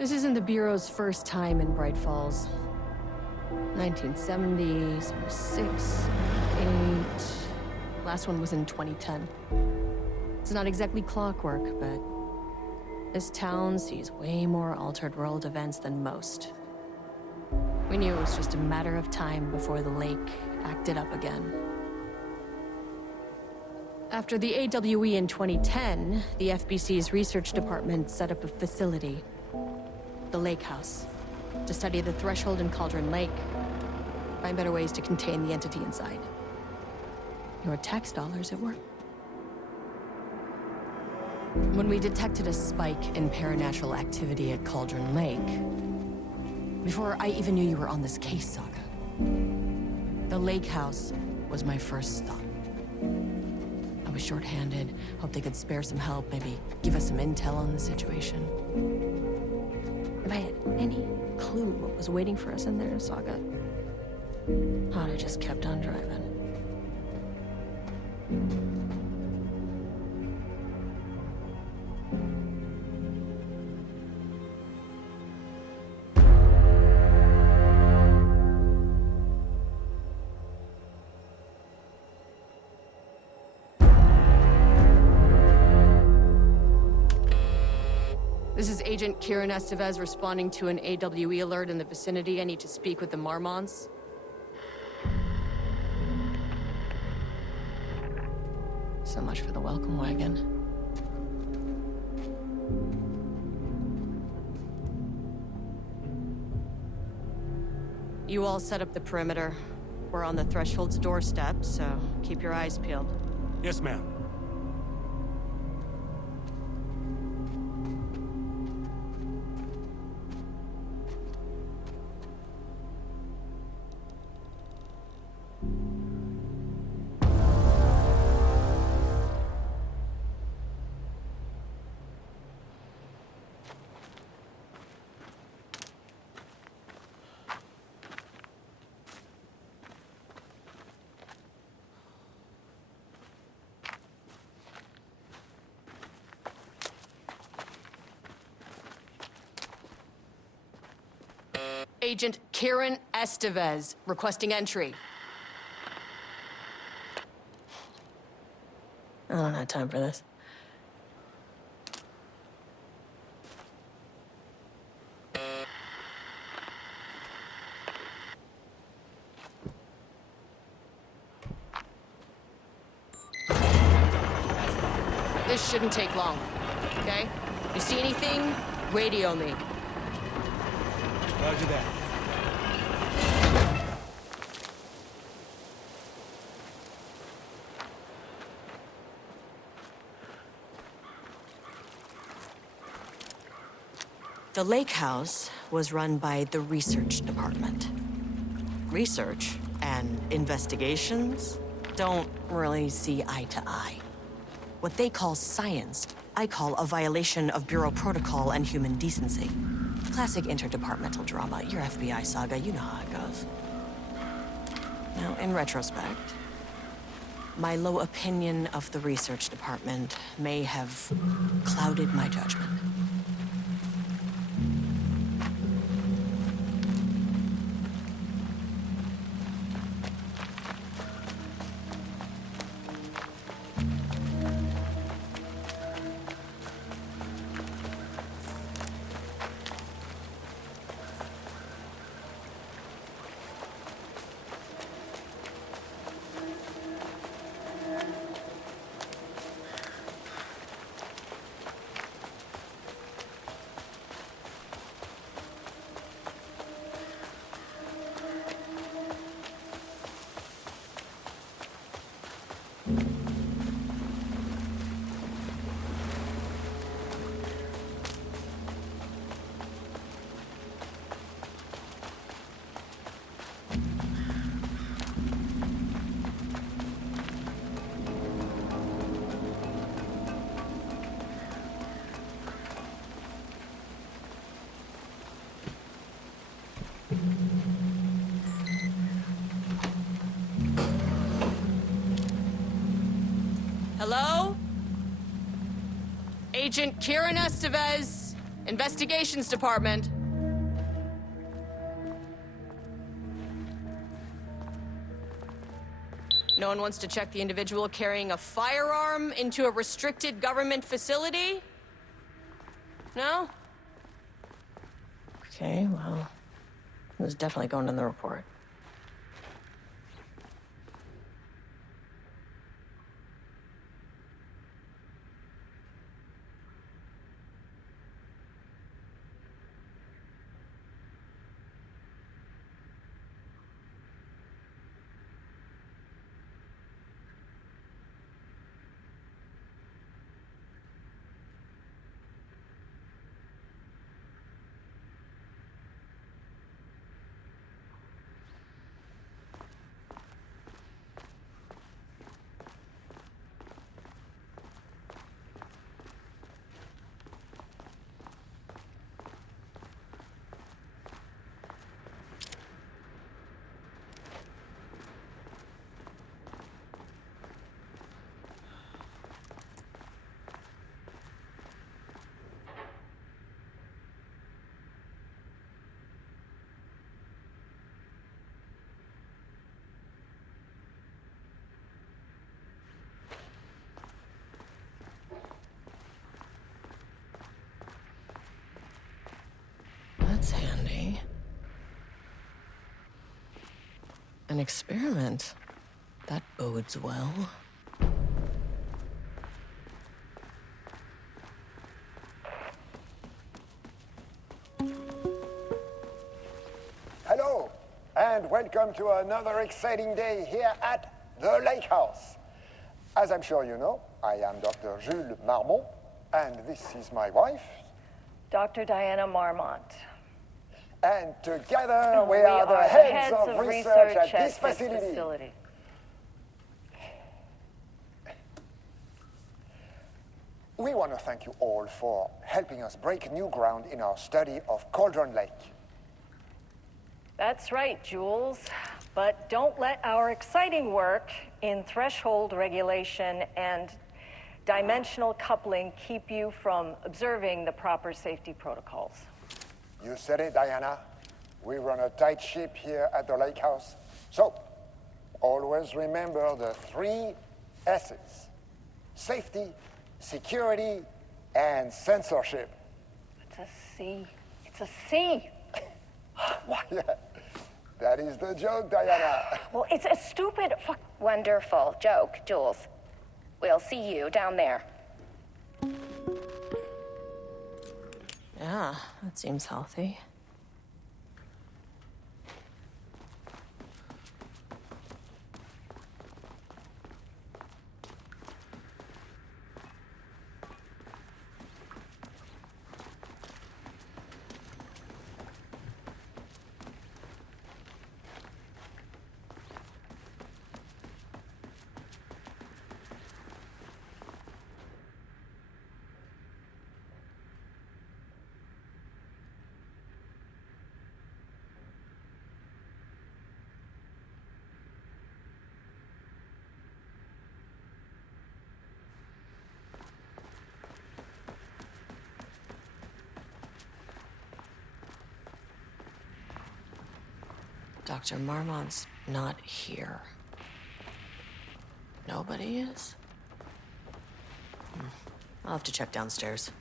This isn't the Bureau's first time in Bright Falls. 1970, 76, 8... Last one was in 2010. It's not exactly clockwork, but this town sees way more altered world events than most. We knew it was just a matter of time before the lake acted up again. After the AWE in 2010, the FBC's research department set up a facility, the Lake House, to study the threshold in Cauldron Lake, find better ways to contain the entity inside. Your tax dollars at work. When we detected a spike in paranatural activity at Cauldron Lake, before I even knew you were on this case, Saga, the Lake House was my first stop. I was short-handed, hoped they could spare some help, maybe give us some intel on the situation. If I had any clue what was waiting for us in there, Saga, I'd have just kept on driving. This is Agent Kieran ESTEVEZ responding to an AWE alert in the vicinity. I need to speak with the Marmons. So much for the welcome wagon. You all set up the perimeter. We're on the Threshold's doorstep, so keep your eyes peeled. Yes, ma'am. Agent Kieran ESTEVEZ, requesting entry. I don't have time for this. This shouldn't take long, okay? You see anything, radio me. Roger that. The Lake House was run by the research department. Research and investigations don't really see eye to eye. What they call science, I call a violation of Bureau protocol and human decency. Classic interdepartmental drama. Your FBI saga, you know how it goes. Now, in retrospect, my low opinion of the research department may have clouded my judgment. Hello? Agent Kieran ESTEVEZ, Investigations Department. No one wants to check the individual carrying a firearm into a restricted government facility? No? Okay, well, it was definitely going in the report. That's handy. An experiment. That bodes well. Hello, and welcome to another exciting day here at the Lake House. As I'm sure you know, I am Dr. Jules Marmont, and this is my wife. Dr. Diana Marmont. And together we are the heads of research at this facility. We want to thank you all for helping us break new ground in our study of Cauldron Lake. That's right, Jules. But don't let our exciting work in threshold regulation and dimensional coupling keep you from observing the proper safety protocols. You said it, Diana. We run a tight ship here at the Lake House. So, always remember the 3 S's. Safety, security, and censorship. It's a C. It's a C. Yeah, that is the joke, Diana. Well, it's a stupid fuck. Wonderful joke, Jules. We'll see you down there. Yeah, that seems healthy. Dr. Marmont's not here. Nobody is? I'll have to check downstairs.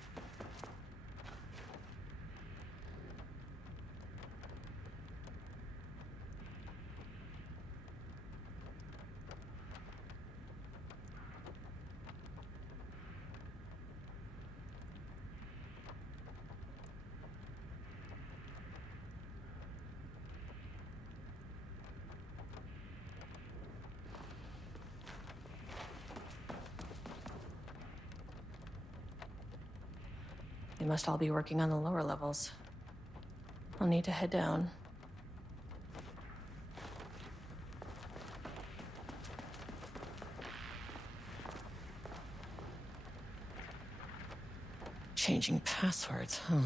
They must all be working on the lower levels. I'll need to head down. Changing passwords, huh?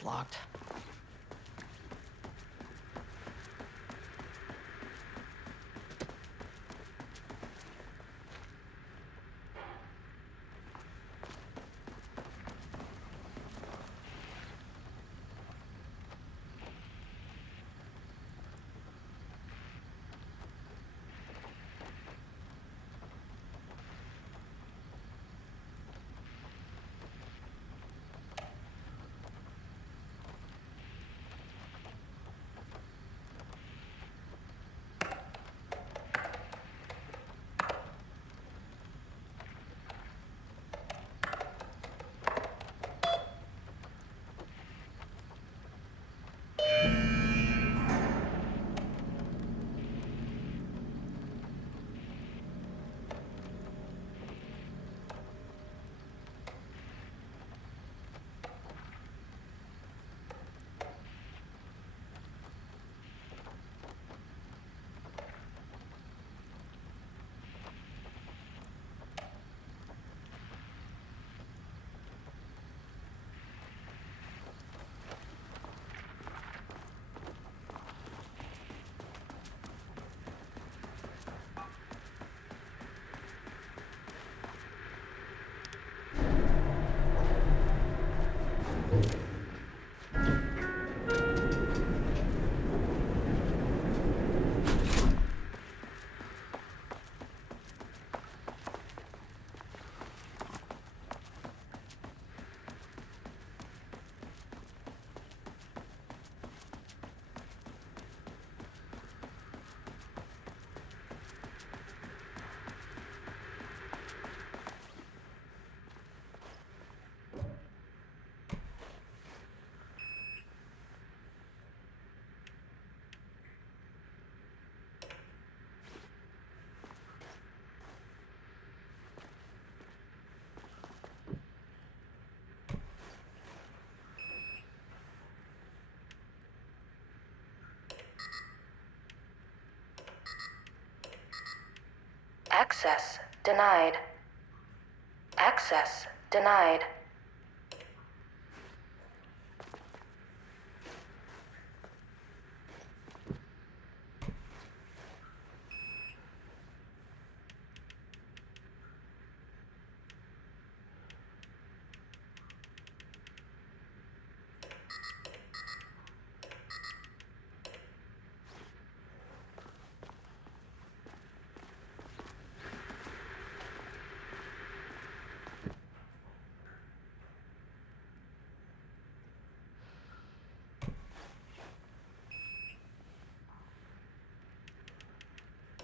It's locked. Access denied. Access denied.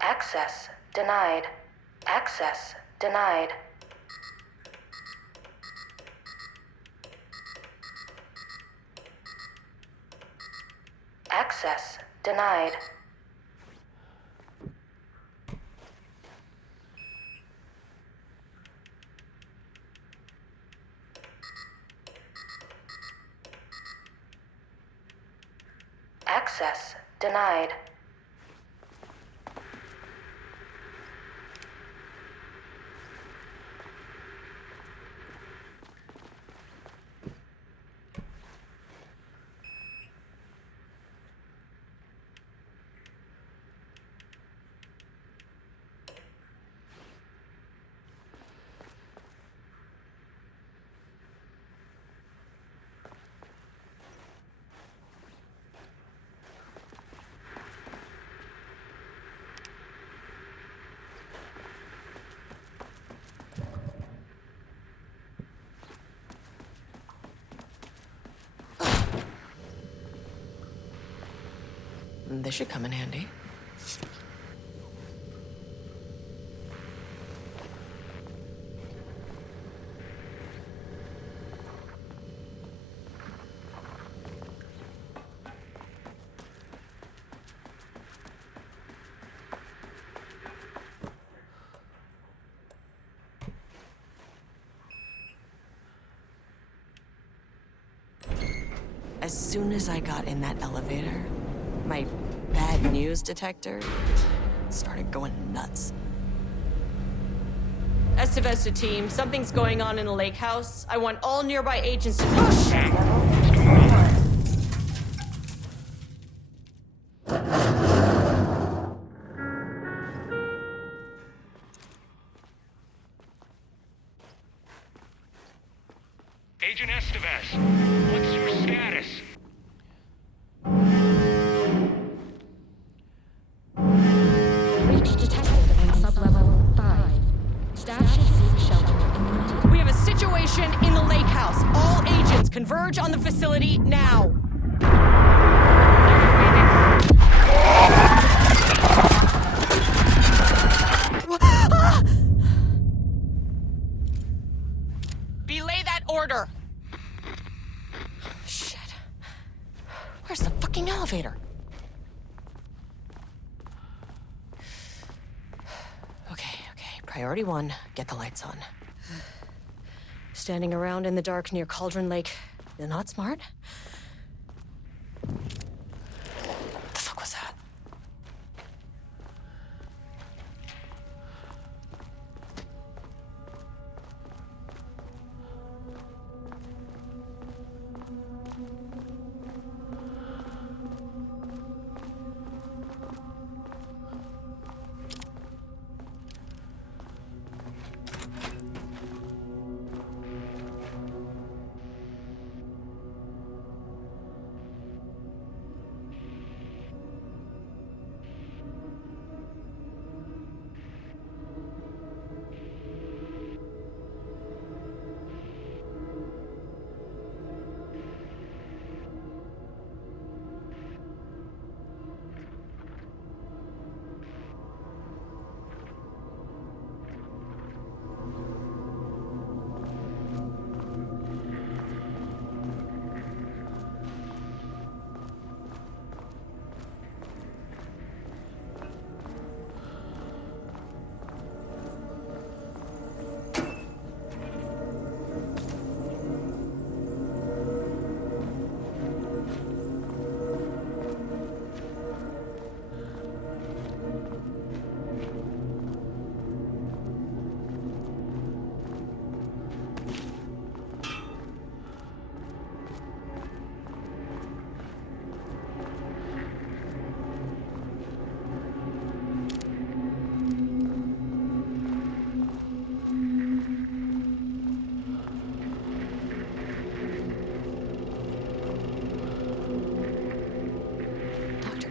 Access denied. Access denied. Access denied. Access denied. This should come in handy. As soon as I got in that elevator, my bad news detector started going nuts. ESTEVEZ to team, something's going on in the lake house. I want all nearby agents to push. Agent ESTEVEZ. What's your status? Breach detected in sublevel 5. Staff should seek shelter immediately. We have a situation in the lake house. All agents converge on the facility now. Belay that order. Shit. Where's the fucking elevator? Okay. Priority 1, get the lights on. Standing around in the dark near Cauldron Lake, you're not smart? What the fuck was that?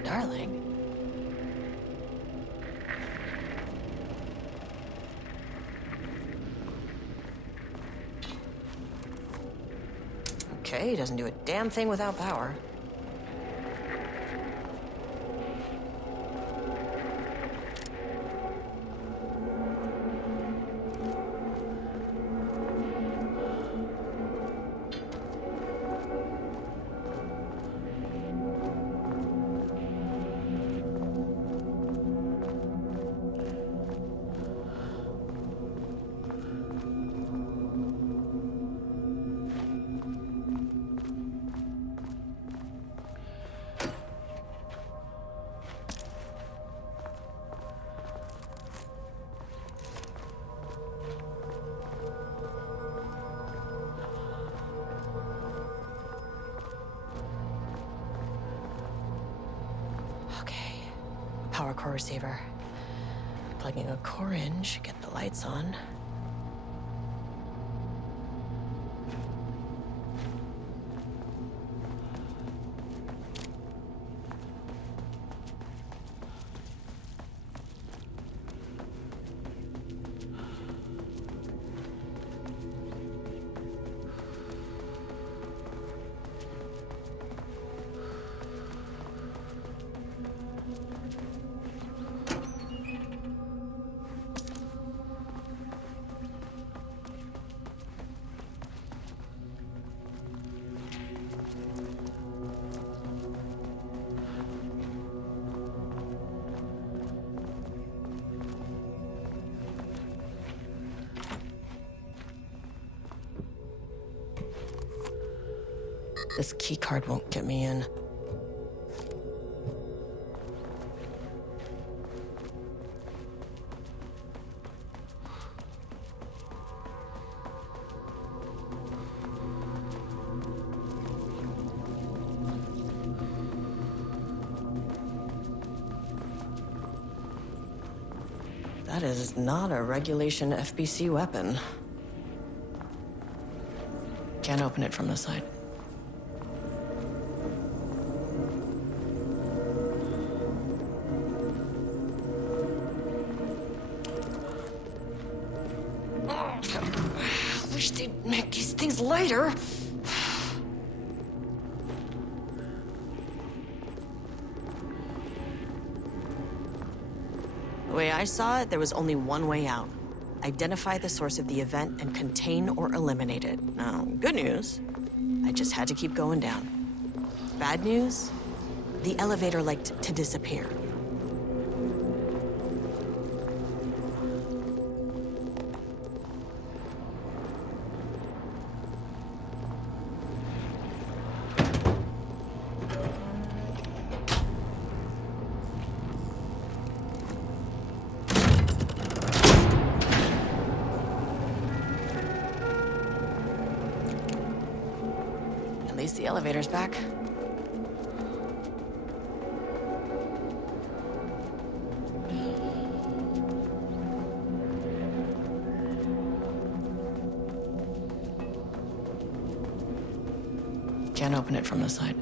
Darling. Okay, he doesn't do a damn thing without power. Power core receiver. Plugging a core in should get the lights on. This keycard won't get me in. That is not a regulation FBC weapon. Can't open it from the side. I wish they'd make these things lighter. The way I saw it, there was only one way out. Identify the source of the event and contain or eliminate it. Now, good news, I just had to keep going down. Bad news, the elevator liked to disappear. At least the elevator's back. Can't open it from the side.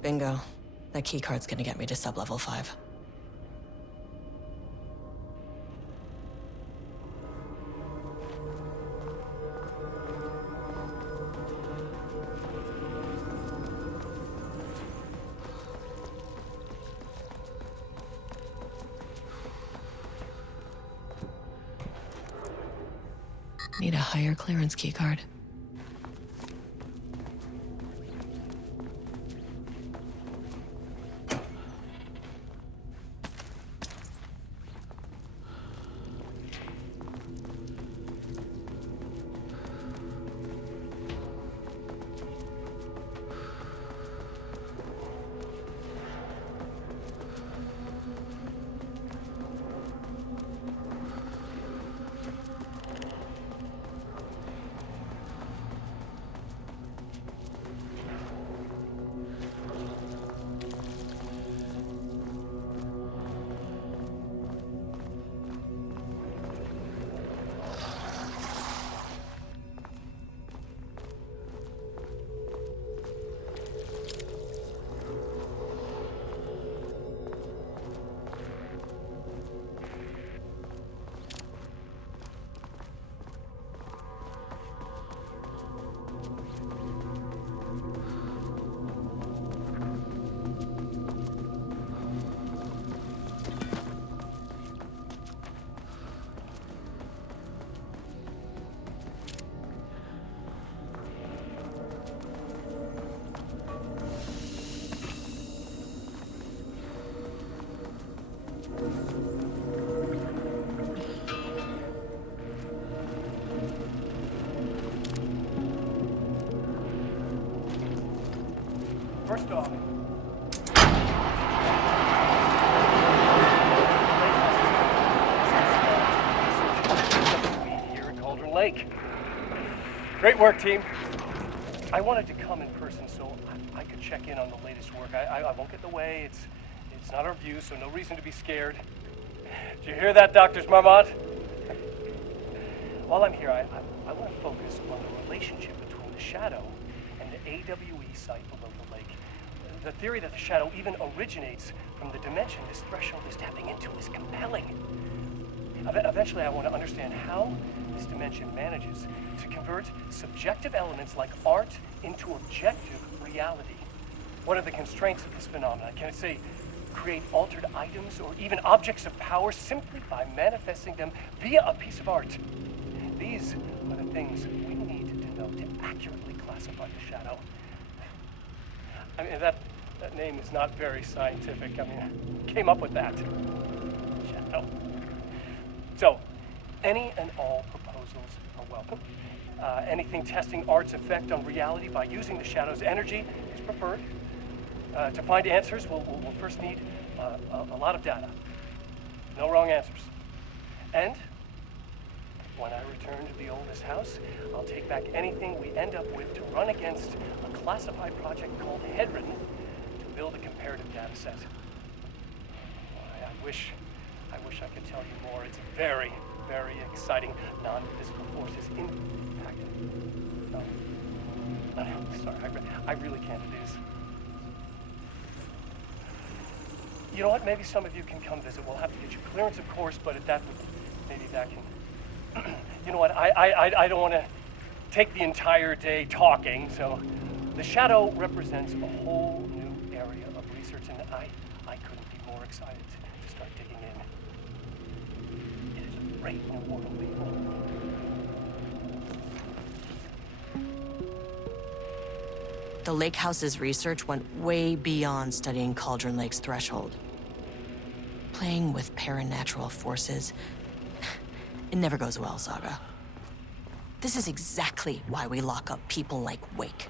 Bingo. That keycard's gonna get me to sub-level 5. Need a higher clearance keycard. First off, here at Cauldron Lake. Great work, team. I wanted to come in person so I could check in on the latest work. I won't get in the way. It's not our view, so no reason to be scared. Did you hear that, Doctors Marmont? While I'm here, I want to focus on the relationship between the shadow and the AWE site below the lake. The theory that the shadow even originates from the dimension this threshold is tapping into is compelling. Eventually, I want to understand how this dimension manages to convert subjective elements like art into objective reality. What are the constraints of this phenomenon? Can it, say, create altered items or even objects of power simply by manifesting them via a piece of art? These are the things we need to know to accurately classify the shadow. I mean, that name is not very scientific. I mean, who came up with that? Shadow. So, any and all proposals are welcome. Anything testing art's effect on reality by using the shadow's energy is preferred. To find answers, we'll first need a lot of data. No wrong answers. And when I return to the oldest house, I'll take back anything we end up with to run against a classified project called Hedron to build a comparative data set. I wish I could tell you more. It's very, very exciting non-physical forces impacting. No, sorry, I really can't do this. You know what? Maybe some of you can come visit. We'll have to get you clearance, of course, but at that, maybe that can. You know what? I don't want to take the entire day talking. So, the shadow represents a whole new area of research, and I couldn't be more excited to start digging in. It is a great new world, people. The Lake House's research went way beyond studying Cauldron Lake's threshold. Playing with paranatural forces, it never goes well, Saga. This is exactly why we lock up people like Wake.